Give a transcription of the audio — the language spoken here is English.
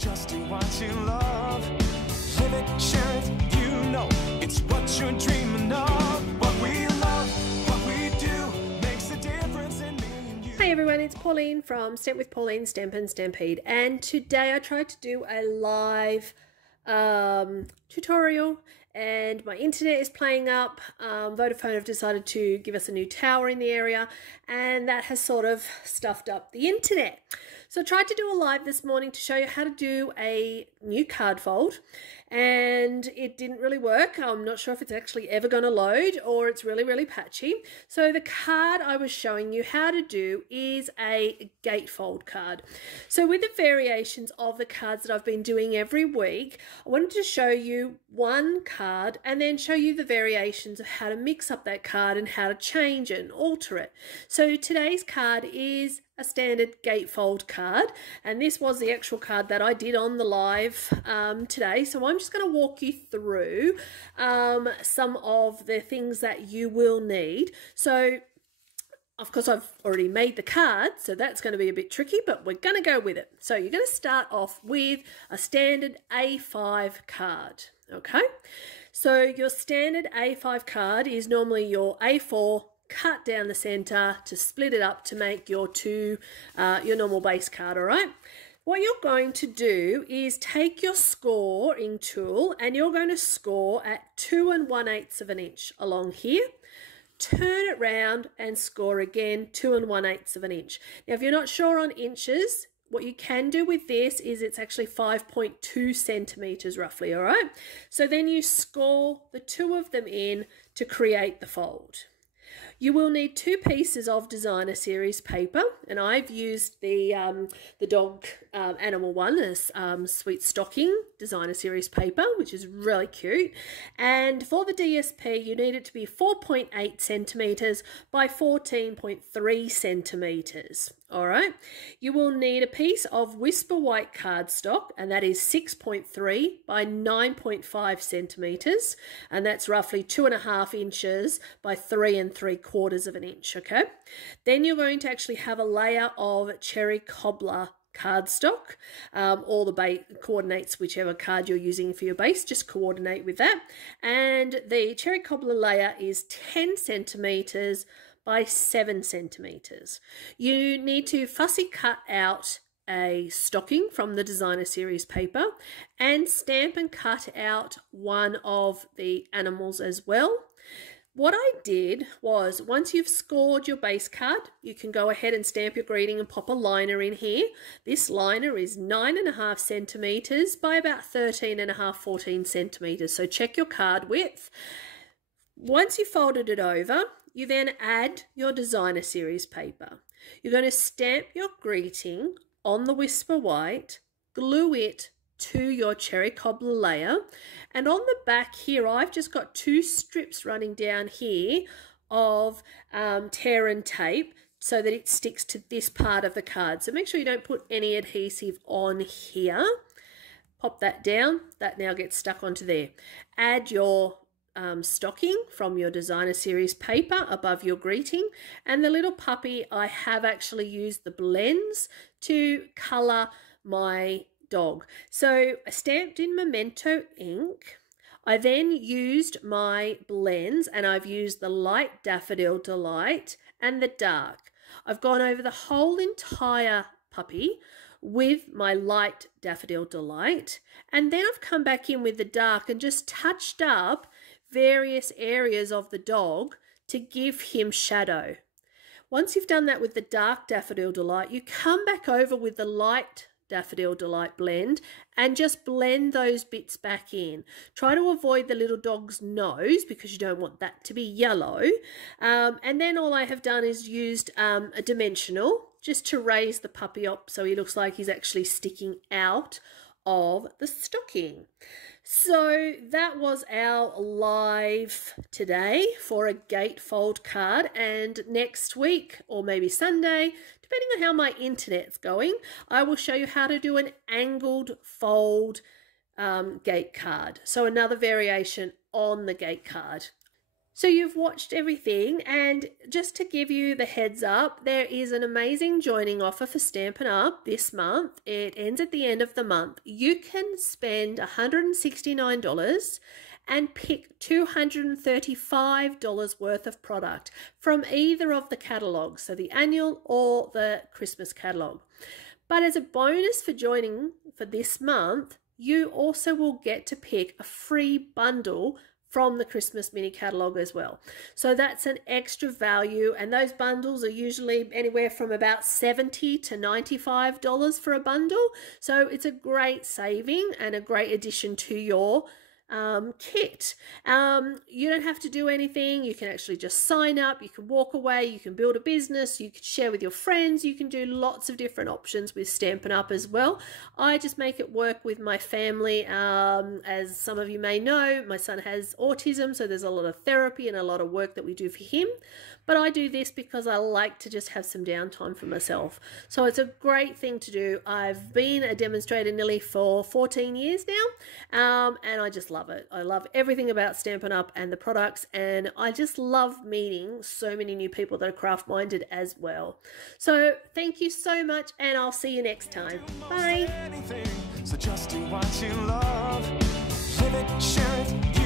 just do what you love. Live it, share it, you know it's what you're dreaming of. What we love, what we do makes a difference in me and you. Hey everyone, it's Pauline from Stamp with Pauline, Stampin' Stampede, and today I tried to do a live tutorial and my internet is playing up. Vodafone have decided to give us a new tower in the area and that has sort of stuffed up the internet. So I tried to do a live this morning to show you how to do a new card fold and it didn't really work. I'm not sure if it's actually ever going to load or it's really patchy. So the card I was showing you how to do is a gatefold card. So with the variations of the cards that I've been doing every week, I wanted to show you one card and then show you the variations of how to mix up that card and how to change it and alter it. So today's card is a standard gatefold card and this was the actual card that I did on the live today. So I'm just going to walk you through some of the things that you will need. So of course I've already made the card, so that's going to be a bit tricky, but we're going to go with it. So you're going to start off with a standard A5 card, okay? So your standard A5 card is normally your A4 cut down the center to split it up to make your your normal base card, all right? What you're going to do is take your scoring tool and you're going to score at 2 1/8 of an inch along here. Turn it round and score again 2 1/8 of an inch. Now, if you're not sure on inches, what you can do with this is it's actually 5.2 centimeters roughly, all right? So then you score the two of them in to create the fold. You will need 2 pieces of designer series paper, and I've used the dog animal one as Sweet Stocking designer series paper, which is really cute. And for the DSP, you need it to be 4.8 centimeters by 14.3 centimeters. All right. You will need a piece of Whisper White cardstock, and that is 6.3 by 9.5 centimeters, and that's roughly 2.5 inches by 3 3/4 of an inch. Okay. Then you're going to actually have a layer of cherry cobbler cardstock. All the coordinates whichever card you're using for your base, just coordinate with that. And the cherry cobbler layer is 10 centimeters by 7 centimeters. You need to fussy cut out a stocking from the designer series paper and stamp and cut out one of the animals as well. What I did was, once you've scored your base card, you can go ahead and stamp your greeting and pop a liner in here. This liner is 9.5 centimeters by about 13.5, 14 centimeters. So check your card width. Once you've folded it over, you then add your designer series paper. You're going to stamp your greeting on the Whisper White, glue it to your cherry cobbler layer, and on the back here I've just got 2 strips running down here of tear and tape so that it sticks to this part of the card. So make sure you don't put any adhesive on here. Pop that down, that now gets stuck onto there. Add your stocking from your designer series paper above your greeting, and the little puppy, I have actually used the blends to colour my dog. So I stamped in Memento ink. I then used my blends and I've used the light Daffodil Delight and the dark. I've gone over the whole entire puppy with my light Daffodil Delight, and then I've come back in with the dark and just touched up various areas of the dog to give him shadow. Once you've done that with the dark Daffodil Delight, you come back over with the light Daffodil Delight blend and just blend those bits back in. Try to avoid the little dog's nose because you don't want that to be yellow. And then all I have done is used a dimensional just to raise the puppy up so he looks like he's actually sticking out of the stocking. So that was our live today for a gatefold card, and next week or maybe Sunday, depending on how my internet's going, I will show you how to do an angled fold gate card. So another variation on the gate card. So you've watched everything, and just to give you the heads up, there is an amazing joining offer for Stampin' Up this month. It ends at the end of the month. You can spend $169 and pick $235 worth of product from either of the catalogs, so the annual or the Christmas catalog. But as a bonus for joining for this month, you also will get to pick a free bundle from the Christmas mini catalogue as well. So that's an extra value, and those bundles are usually anywhere from about $70 to $95 for a bundle. So it's a great saving and a great addition to your kit. You don't have to do anything. You can actually just sign up, you can walk away, you can build a business, you can share with your friends, you can do lots of different options with Stampin' Up as well. I just make it work with my family. As some of you may know, my son has autism, so there's a lot of therapy and a lot of work that we do for him. But I do this because I like to just have some downtime for myself. So it's a great thing to do. I've been a demonstrator nearly for 14 years now, and I just love it. I love everything about Stampin' Up and the products, and I just love meeting so many new people that are craft-minded as well. So thank you so much, and I'll see you next time. Bye. So just do what you love. Live it, share it.